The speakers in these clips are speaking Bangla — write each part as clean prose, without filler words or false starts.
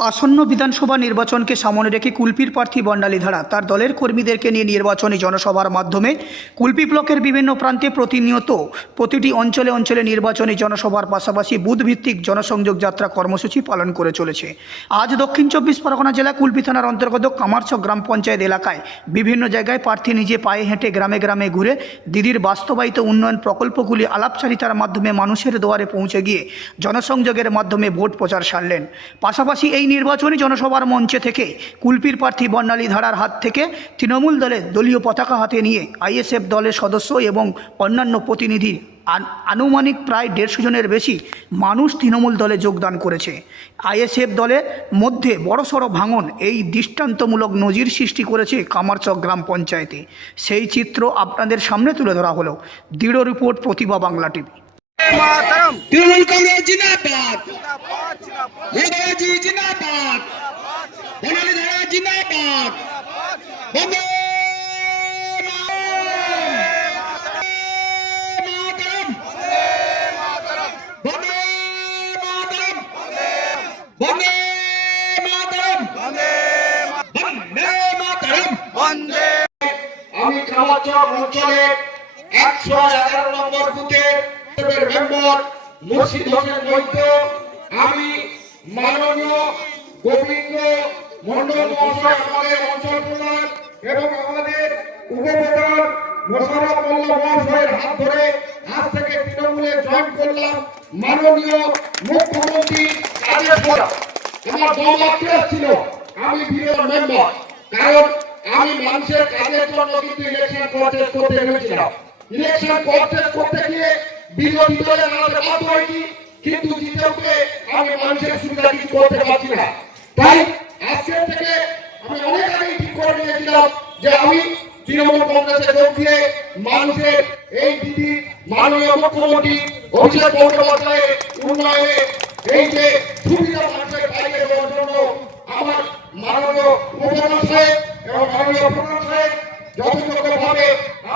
আসন্ন বিধানসভা নির্বাচনকে সামনে রেখে কুলপির প্রার্থী বর্ণালী ধারা তার দলের কর্মীদেরকে নিয়ে নির্বাচনী জনসভার মাধ্যমে কুলপি ব্লকের বিভিন্ন প্রান্তে প্রতিনিয়ত প্রতিটি অঞ্চলে অঞ্চলে নির্বাচনী জনসভার পাশাপাশি বুথভিত্তিক জনসংযোগ যাত্রা কর্মসূচি পালন করে চলেছে। আজ দক্ষিণ চব্বিশ পরগনা জেলা কুলপি থানার অন্তর্গত কামারচক গ্রাম পঞ্চায়েত এলাকায় বিভিন্ন জায়গায় প্রার্থী নিজে পায়ে হেঁটে গ্রামে গ্রামে ঘুরে দিদির বাস্তবায়িত উন্নয়ন প্রকল্পগুলি আলাপচারিতার মাধ্যমে মানুষের দুয়ারে পৌঁছে গিয়ে জনসংযোগের মাধ্যমে ভোট প্রচার সারলেন। পাশাপাশি এই নির্বাচনী জনসভার মঞ্চে থেকে কুলপির প্রার্থী বর্ণালী ধারার হাত থেকে তৃণমূল দলের দলীয় পতাকা হাতে নিয়ে আইএসএফ দলের সদস্য এবং অন্যান্য প্রতিনিধি আনুমানিক প্রায় 150 জনের বেশি মানুষ তৃণমূল দলে যোগদান করেছে। আইএসএফ দলের মধ্যে বড়সড় ভাঙন এই দৃষ্টান্তমূলক নজির সৃষ্টি করেছে কামারচক গ্রাম পঞ্চায়েতে। সেই চিত্র আপনাদের সামনে তুলে ধরা হলো। দৃঢ় রিপোর্ট, প্রতিভা বাংলা টিভি। তৃণমূল কংগ্রেস জিন্দাবাদ, মোদীজি জিন্দাবাদ, বর্ণালী ধারা জিন্দাবাদ, বন্দে আমি কামারচক অঞ্চলের 111 নম্বর বুথের মেম্বার মুর্শিদ হোসেন বৈদ্য, আমি মাননীয় গোবিন্দ মন্ডল মহাশয় আমাদের অঞ্চল প্রধান এবং আমাদের উপপ্রধান মোশাররফ মোল্লা মহাশয়ের হাত ধরে আজ থেকে তৃণমূলে জয়েন করলাম। মাননীয় মুখ্যমন্ত্রী আমার দল ছিল, আমি বিরোধী মেম্বার, কারণ আমি মানুষের কাজের জন্য কিন্তু ইলেকশন কন্টেস্ট করতে হয়েছিলাম। ইলেকশন কন্টেস্ট করতে গিয়ে বিরোধী দলে দাঁড়াতে বাধ্য হয়েছি, কিন্তু জিতে উঠে আমি মানুষের সুবিধা কিছু করতে পারছি না। তাই আজকের থেকে আমি অনেক আগেই ঠিক করে নিয়েছিলাম যে আমি তৃণমূল কংগ্রেসে যোগ দিয়ে মানুষের এই দিদি মাননীয় মুখ্যমন্ত্রী অভিষেক বন্দ্যোপাধ্যায়ের উন্নয়নে এই যে সুবিধা মানুষের পাইয়ে দেওয়ার জন্য আমার মাননীয় উপপ্রধান সাহেব এবং মাননীয় প্রধান সাহেব যথাযথভাবে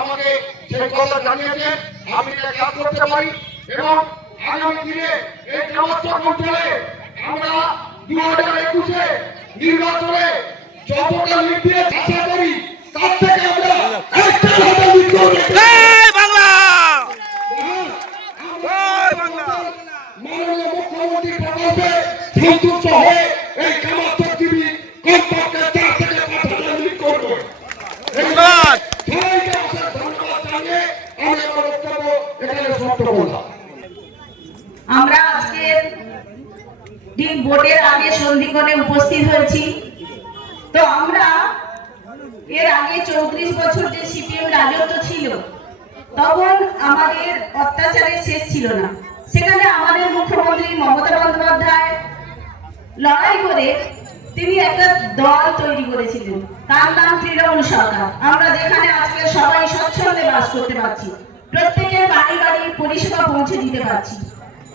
আমাকে সেই কথা জানিয়েছেন। আমি এটা কাজ করতে পারি এবং আগামী দিনে এই কামারচক অঞ্চলে আমরা 2021-এ নির্বাচনে যতটা লিড দিয়ে আশা করি তার থেকে আমরা একটা লিড করব। মাননীয় মুখ্যমন্ত্রী প্রকল্পে সন্তুষ্ট হয়ে এই কামারচক টিভি কমপক্ষে 4 থেকে 5 হাজার লিড করব। ধন্যবাদ সবাইকে, ধন্যবাদ জানিয়ে আমি আমার বক্তব্য এখানে সমাপ্ত করলাম। আমরা আজকে দিন ভোটের আগে সন্ধিক্ষণে উপস্থিত হয়েছি। তো আমরা এর আগে 34 বছর যে সিপিএম রাজত্ব ছিল তখন আমাদের অত্যাচারের শেষ ছিল না। সেখানে আমাদের মুখ্যমন্ত্রী মমতা বন্দ্যোপাধ্যায় লড়াই করে তিনি একটা দল তৈরি করেছিলেন, তার নাম তৃণমূল সরকার। আমরা যেখানে আজকে সবাই স্বচ্ছন্দে বাস করতে পারছি, প্রত্যেকের বাড়ি বাড়ি পরিষেবা পৌঁছে দিতে পারছি।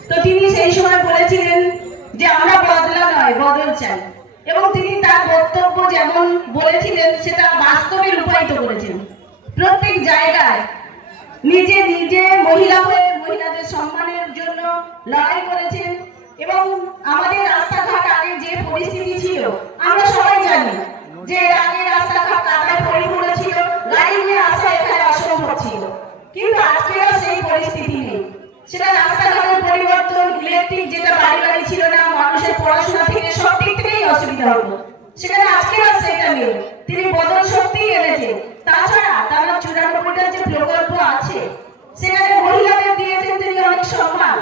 তো তিনি সেই সময় বলেছিলেন যে আমরা বদলা নয় বদল চাই, এবং তিনি তার বক্তব্য যেমন বলেছিলেন সেটা বাস্তবে রূপায়িত করেছেন। প্রত্যেক জায়গায় নিজে নিজে মহিলা হয়ে মহিলাদের সম্মানের জন্য লড়াই করেছেন। এবং আমাদের রাস্তাঘাট আগে যে পরিস্থিতি ছিল আমরা সবাই জানি যে আগে রাস্তাঘাট কাদায় পরিপূর্ণ ছিল, গাড়ি নিয়ে আসা এখানে অসম্ভব ছিল, কিন্তু আজকে সেই পরিস্থিতি নেই। সেটা রাস্তাঘাটের পরিবর্তন, ইলেকট্রিক যেটা বাড়ি বাড়ি ছিল না, মানুষের পড়াশোনা থেকে সব দিক থেকেই অসুবিধা হতো, সেখানে আজকে আর সেটা নেই। তিনি বদল সত্যিই এনেছে। তাছাড়া তার 94টা যে প্রকল্প আছে সেখানে মহিলাদের দিয়েছেন তিনি অনেক সম্মান।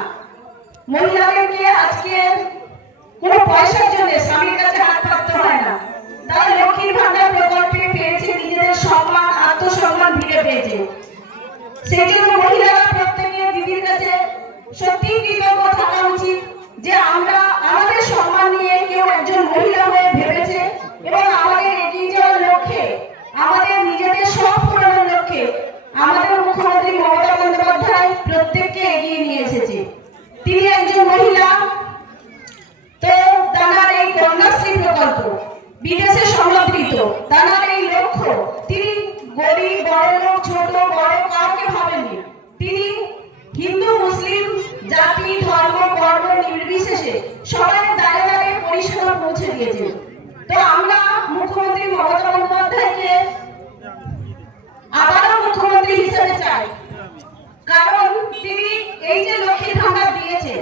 মহিলাদেরকে আজকে কোনো পয়সার জন্য স্বামীর কাছে হাত পাততে হয় না। তারা লক্ষ্মীর ভান্ডার প্রকল্পে পেয়েছে নিজেদের সম্মান, আত্মসম্মান ফিরে পেয়েছে। সেই জন্য মহিলারা প্রত্যেকে দিদির কাছে সত্যিই কৃতজ্ঞ থাকা উচিত যে আমরা আমাদের সম্মান নিয়ে কেউ একজন মহিলা হয়ে ভেবেছে এবং আমাদের এগিয়ে যাওয়ার লক্ষ্যে, আমাদের নিজেদের সব পূরণের লক্ষ্যে আমাদের মুখ্যমন্ত্রী মমতা বন্দ্যোপাধ্যায় প্রত্যেককে এগিয়ে নিয়ে এসেছে। তিনি একজন মহিলা। তো তার এই কন্যাশ্রী প্রকল্প বিদেশে সমর্থিত, তার এই লক্ষ্য, তিনি গরিব বড়লোক ছোট বড় কাউকে ভাবেননি। তিনি হিন্দু মুসলিম জাতি ধর্ম বর্ণ নির্বিশেষে সবাই দাঁড়ে দাঁড়িয়ে পরিষেবা পৌঁছে দিয়েছে। এই যে লক্ষ্মীর ভান্ডার দিয়েছে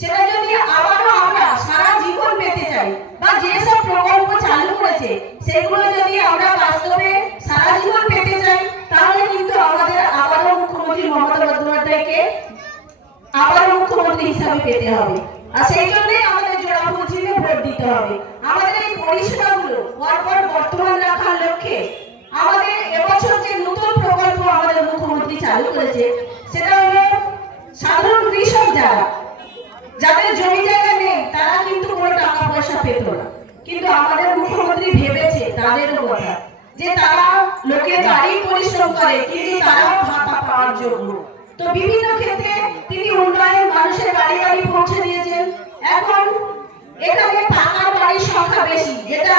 সেটা যদি আবারও আমরা সারা জীবন পেতে চাই বা যেসব প্রকল্প চালু করেছে সেগুলো যদি আমরা বাস্তবে সারা জীবন পেতে চাই তাহলে কিন্তু আমাদের আবারও মুখ্যমন্ত্রী মমতা বন্দ্যোপাধ্যায়কে আবারও মুখ্যমন্ত্রী হিসাবে পেতে হবে। আর সেই জন্যই আমাদের জোড়াফুল চিহ্নে ভোট দিতে হবে। আমাদের এই পরিষেবাগুলো পরপর বর্তমান রাখার লক্ষ্যে আমাদের এবছর যে নতুন প্রকল্প আমাদের মুখ্যমন্ত্রী চালু করেছে সেটা হলো সাধারণ কৃষক যাদের জমি জায়গা নেই তারা কিন্তু কোনো টাকা পয়সা পেত না, কিন্তু আমাদের মুখ্যমন্ত্রী ভেবেছে তাদেরও কথা যে তারা লোকের বাড়ি পরিশ্রম করে কিন্তু তারাও ভাতা পাওয়ার যোগ্য। তো বিভিন্ন ক্ষেত্রে তিনি উন্নয়ন মানুষের বাড়ি বাড়ি পৌঁছে দিয়েছেন। এখন এখানে পাকা বাড়ির সংখ্যা বেশি, যেটা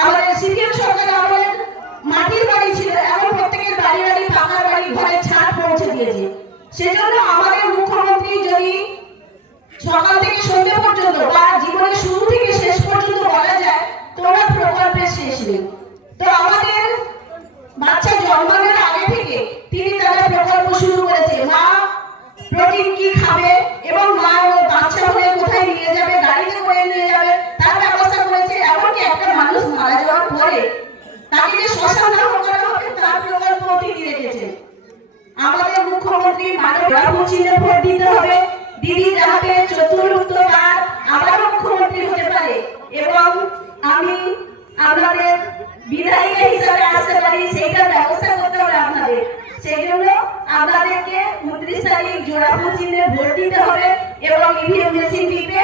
আমাদের সিপিএম সরকার আমলের মাটির বাড়ি ছিল, এখন প্রত্যেকের বাড়ি বাড়ি পাকা বাড়ি ঘরে ছাদ পৌঁছে দিয়েছে। সেজন্য আমাদের মুখ্যমন্ত্রী যদি সকাল থেকে সন্ধ্যে পর্যন্ত বা জীবনের শুরু থেকে শেষ পর্যন্ত বলা যায় তোমার প্রকল্পের শেষ নেই। তো আমাদের বাচ্চা জন্মানোর আগে থেকে তিনি তাদের প্রকল্প শুরু করেছে, মা প্রোটিন কি খাবে এবং মা বাচ্চা হলে কোথায় নিয়ে যাবে, গাড়িতে করে নিয়ে যাবে তার ব্যবস্থা করেছে। এমনকি একটা মানুষ মারা যাওয়ার পরে তাকে যে শ্মশান দাহ করা হবে তার প্রকল্প তিনি রেখেছেন। আমাদের মুখ্যমন্ত্রী মানব চিহ্নে ভোট দিতে হবে। দিদি যাতে চতুর্থ তার আবার মুখ্যমন্ত্রী হতে পারে এবং আমি আপনাদের বিধায়িকা হিসাবে আসতে পারি সেইটার ব্যবস্থা করতে হবে আপনাদের। সেই জন্য আপনাদেরকে 29 তারিখ জোড়াফুল চিহ্নে ভোট দিতে হবে এবং ইভিএম মেশিন টিপে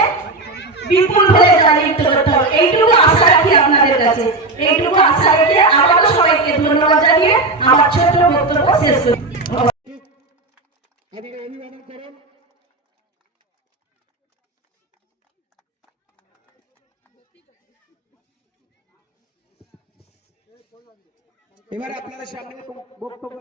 বিপুল ভোটে জয়যুক্ত করতে হবে। এইটুকু আশা রাখি আপনাদের কাছে। এইটুকু আশা রেখে আবারও সবাইকে ধন্যবাদ জানিয়ে আমার ছোট্ট বক্তব্য শেষ করি। এবারে আপনাদের সামনে বক্তব্য